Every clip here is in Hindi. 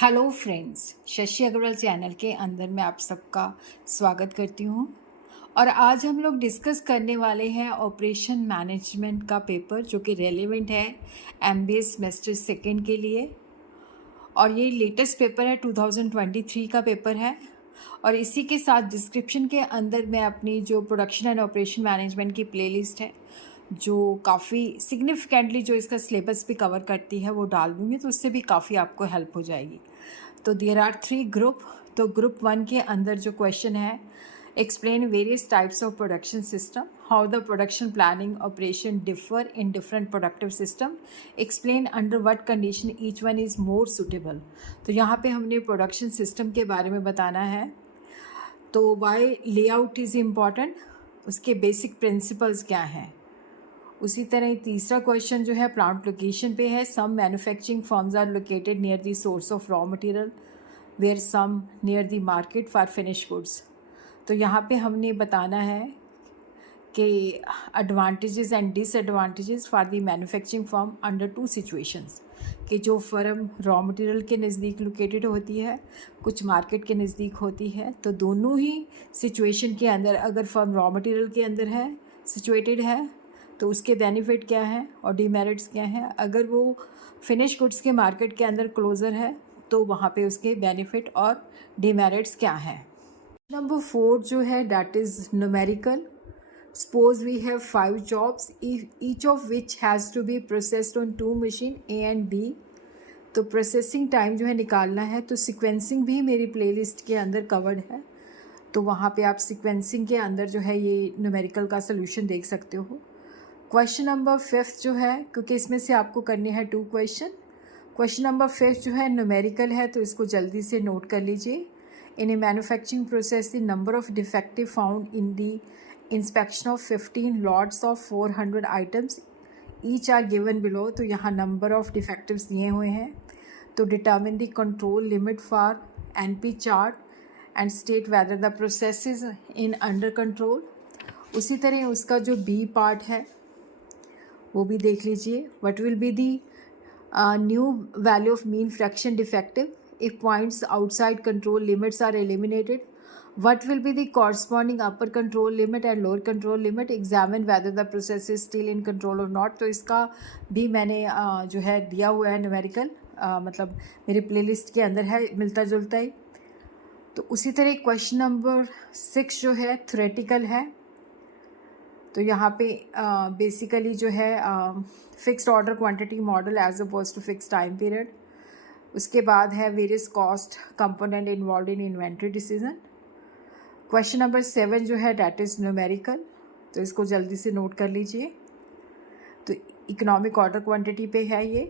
Hello friends, Shashi Agarwal channel के अंदर मैं आप सबका स्वागत करती हूँ। और आज हम लोग डिस्कस करने वाले हैं ऑपरेशन मैनेजमेंट का पेपर जो कि रेलेवेंट है MBA सेमेस्टर सेकेंड के लिए। और ये लेटेस्ट पेपर है, 2023 का पेपर है। और इसी के साथ डिस्क्रिप्शन के अंदर मैं अपनी जो प्रोडक्शन एंड ऑपरेशन मैनेजमेंट की प्लेलिस्ट है जो काफ़ी सिग्निफिकेंटली जो इसका सिलेबस भी कवर करती है वो डाल दूँगी, तो उससे भी काफ़ी आपको हेल्प हो जाएगी। तो देयर आर 3 ग्रुप। तो ग्रुप 1 के अंदर जो क्वेश्चन है, explain various types of production system, how the production planning operation differ in different productive system, explain under what condition each one is more suitable. तो यहाँ पे हमने प्रोडक्शन सिस्टम के बारे में बताना है। तो वाई लेआउट इज़ इम्पॉर्टेंट, उसके बेसिक प्रिंसिपल्स क्या हैं। उसी तरह तीसरा क्वेश्चन जो है प्लांट लोकेशन पे है, some manufacturing firms are located near the source of raw material where some near the market for finish goods. तो यहाँ पे हमने बताना है कि advantages and disadvantages for the manufacturing firm under 2 situations, कि जो फर्म रॉ मटेरियल के नज़दीक लोकेटेड होती है, कुछ मार्केट के नज़दीक होती है। तो दोनों ही सिचुएशन के अंदर अगर फर्म रॉ मटेरियल के अंदर है, सिचुएटेड है, तो उसके बेनिफिट क्या हैं और डीमेरिट्स क्या हैं। अगर वो फिनिश गुड्स के मार्केट के अंदर क्लोज़र है तो वहाँ पे उसके बेनिफिट और डीमेरिट्स क्या हैं। नंबर 4 जो है that is numerical. Suppose we have 5 jobs, each of which has to be processed on 2 machine A and B। तो प्रोसेसिंग टाइम जो है निकालना है। तो सीक्वेंसिंग भी मेरी प्लेलिस्ट के अंदर कवर्ड है, तो वहाँ पे आप सीक्वेंसिंग के अंदर जो है ये न्यूमेरिकल का सोल्यूशन देख सकते हो। क्वेश्चन नंबर 5 जो है, क्योंकि इसमें से आपको करने हैं 2 क्वेश्चन। क्वेश्चन नंबर 5 जो है न्यूमेरिकल है, तो इसको जल्दी से नोट कर लीजिए। In a manufacturing process the number of defective found in the inspection of 15 lots of 400 items each are given below. तो यहाँ नंबर ऑफ डिफेक्टिव्स दिए हुए हैं। तो determine the control limit for NP chart and state whether the process is in under control. उसी तरह उसका जो B पार्ट है वो भी देख लीजिए। What will be the new value of mean fraction defective if points outside control limits are eliminated. What will be the corresponding upper control limit and lower control limit, examine whether the process is still in control और नॉट। तो इसका भी मैंने जो है दिया हुआ है न्यूमेरिकल, मतलब मेरे प्लेलिस्ट के अंदर है, मिलता जुलता ही। तो उसी तरह क्वेश्चन नंबर 6 जो है थ्योरेटिकल है। तो यहाँ पे बेसिकली जो है fixed order quantity model as opposed to fix time period. उसके बाद है various cost component involve in inventory decision. Question number 7 जो है डैट इज़ न्यूमेरिकल, तो इसको जल्दी से नोट कर लीजिए। तो इकोनॉमिक ऑर्डर क्वांटिटी पे है ये।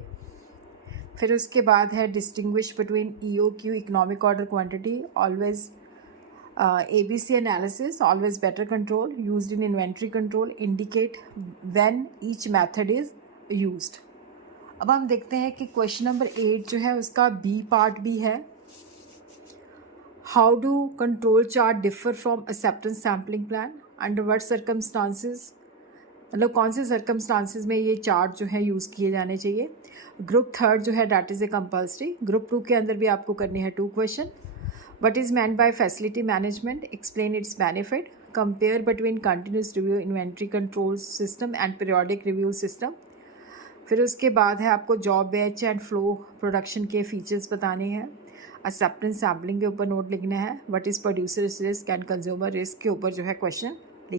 फिर उसके बाद है distinguish between EOQ economic order quantity, always ABC analysis, always better control used in inventory control, indicate when each method is used। अब हम देखते हैं कि क्वेश्चन नंबर 8 जो है उसका B पार्ट भी है। How do control chart differ from acceptance sampling plan, under what circumstances, मतलब कौन से सर्कमस्टांसिस में ये चार्ट जो है यूज़ किए जाने चाहिए। ग्रुप 3 जो है that is a compulsory. Group 2 के अंदर भी आपको करने हैं 2 question. What is meant by facility management? Explain its benefit. Compare between continuous review inventory control system and periodic review system. फिर उसके बाद है आपको job batch and flow production के फीचर्स बताने हैं। एक्सेप्टेंस सैम्पलिंग के ऊपर नोट लिखना है। What is producer risk and consumer risk के ऊपर जो है क्वेश्चन